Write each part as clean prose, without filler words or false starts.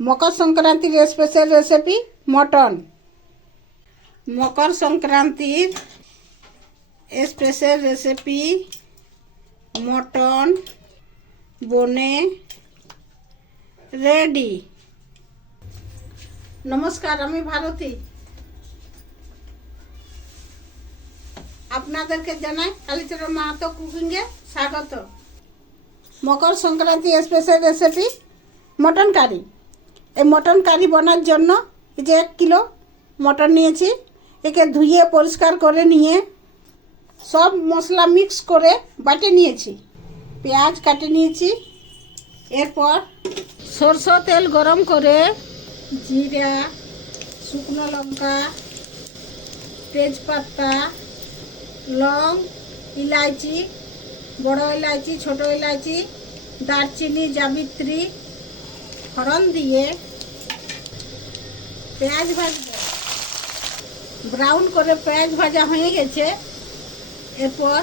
মকর সংক্রান্তির special recipe mutton. মকর সংক্রান্তির special recipe mutton বনে রেডি। নমস্কার, আমি ভারতী। আপনাদেরকে জানাই কালীচরণ মাহাতো কুকিংয়ে স্বাগত। Makar Sankranti special recipe mutton curry. এই মটন কারি বানার জন্য এই যে 1 কিলো মটন নিয়েছি। একে ধুয়ে পরিষ্কার করে নিয়ে সব মশলা মিক্স করে বাটে নিয়েছি। পেঁয়াজ কাটে নিয়েছি। এরপর সরষের তেল গরম করে জিরা, শুকনো লঙ্কা, তেজপাতা, লং, ইলাইচি, বড় ইলাইচি, ছোট ইলাইচি, দারচিনি, জাবিত্রী, ফোড়ন দিয়ে পেঁয়াজ ভাজবো। ব্রাউন করে পেঁয়াজ ভাজা হয়ে গেছে। এরপর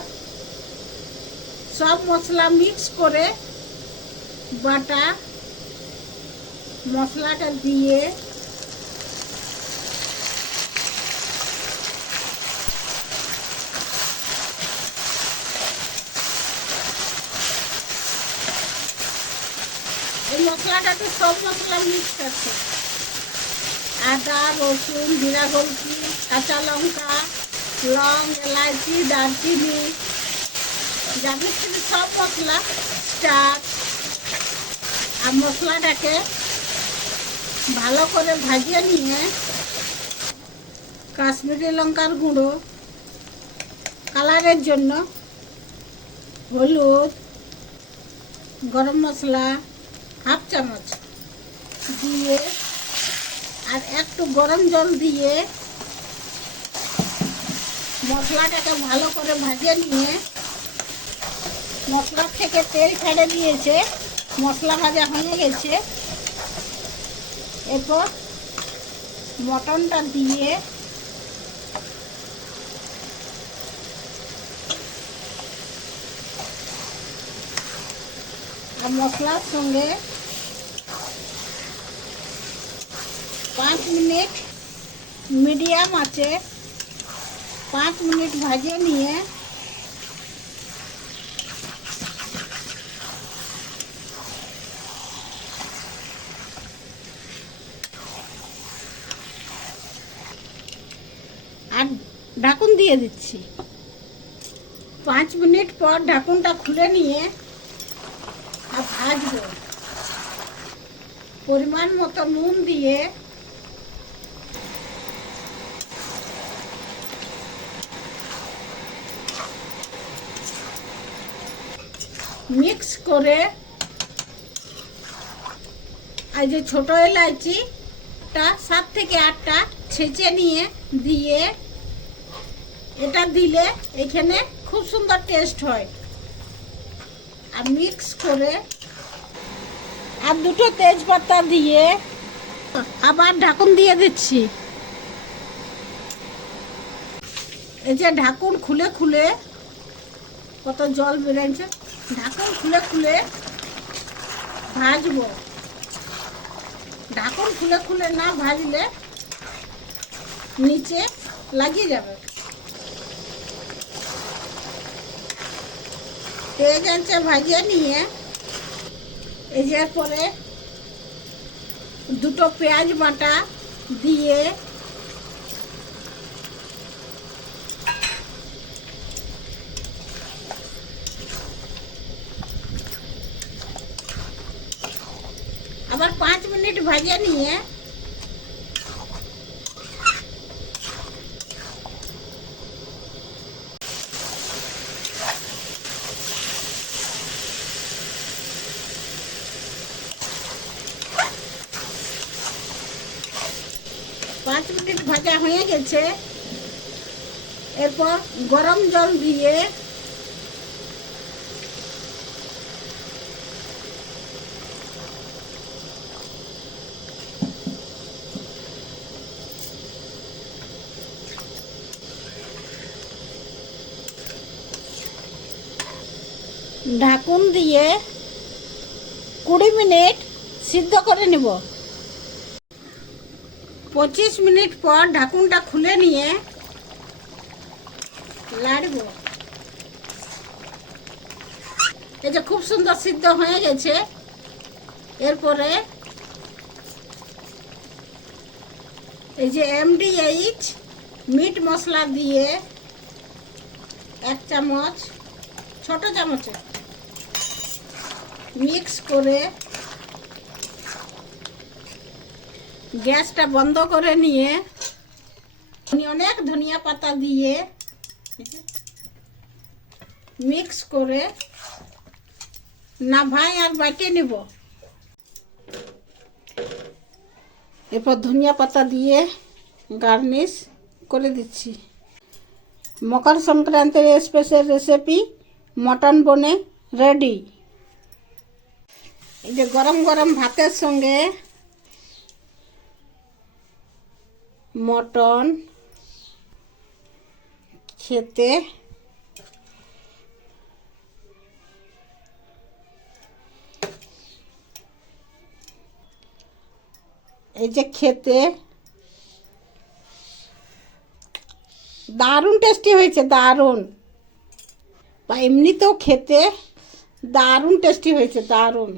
সব মশলা মিক্স করে বাটা মশলাটা দিয়ে এই মশলাটাতে সব মশলা মিক্স আছে। আদা, রসুন, জিরা গোলকি, কাঁচা লঙ্কা, লং, এলাচি, দারচিনি, জাবিত্রী, সব মশলা স্টার। আর মশলাটাকে ভালো করে ভাজিয়ে নিয়ে কাশ্মীরি লঙ্কার গুঁড়ো কালারের জন্য, হলুদ, গরম মশলা 1/2 চামচ দিয়ে আর একটু গরম জল দিয়ে মশলাটাকে ভালো করে ভাজিয়ে নিয়ে মশলা থেকে তেল ছেড়ে দিয়েছে, মশলা ভাজা হয়ে গেছে। এরপর মটনটা দিয়ে আর মশলার সঙ্গে 5 মিনিট মিডিয়াম আছে 5 মিনিট ভাজিয়ে নিয়ে আর ঢাকুন দিয়ে দিচ্ছি। 5 মিনিট পর ঢাকুনটা খুলে নিয়ে আর ভাজবো। পরিমাণ মতো নুন দিয়ে মিক্স করে আর যে ছোট এলাচিটা 7 থেকে 8টা ছেঁচে নিয়ে দিয়ে এটা দিলে এখানে খুব সুন্দর টেস্ট হয়। আর মিক্স করে আর 2টো তেজপাতা দিয়ে আবার ঢাকুন দিয়ে দিচ্ছি। এই যে ঢাকুন খুলে খুলে কত জল বেরোচ্ছে, ঢাকুন খুলে খুলে ভাজবো। ঢাকুন খুলে খুলে না ভাজলে নিচে লাগিয়ে যাবে। তেজ আঁচে ভাজিয়ে নিয়ে এই যে পরে 2টো পেঁয়াজ বাটা দিয়ে আবার 5 মিনিট ভাজিয়ে নিয়ে ভাজা হয়ে গেছে। এরপর গরম জল দিয়ে ঢাকুন দিয়ে 20 মিনিট সিদ্ধ করে নেব। 25 মিনিট পর ঢাকুনটা খুলে নিয়ে লাড়ব। এই যে খুব সুন্দর সিদ্ধ হয়ে গেছে। এরপরে এই যে MDH মিট মশলা দিয়ে 1 চামচ, ছোট চামচে মিক্স করে গ্যাসটা বন্ধ করে নিয়ে অনেক ধনিয়া পাতা দিয়ে মিক্স করে নাভাই আর বাটিয়ে নেব। এরপর ধনিয়া পাতা দিয়ে গার্নিশ করে দিচ্ছি। মকর সংক্রান্তির স্পেশাল রেসিপি মটন বনে রেডি। এই যে গরম গরম ভাতের সঙ্গে মটন খেতে দারুণ টেস্টি হয়েছে, দারুণ। বা এমনিতেও খেতে দারুণ টেস্টি হয়েছে, দারুণ।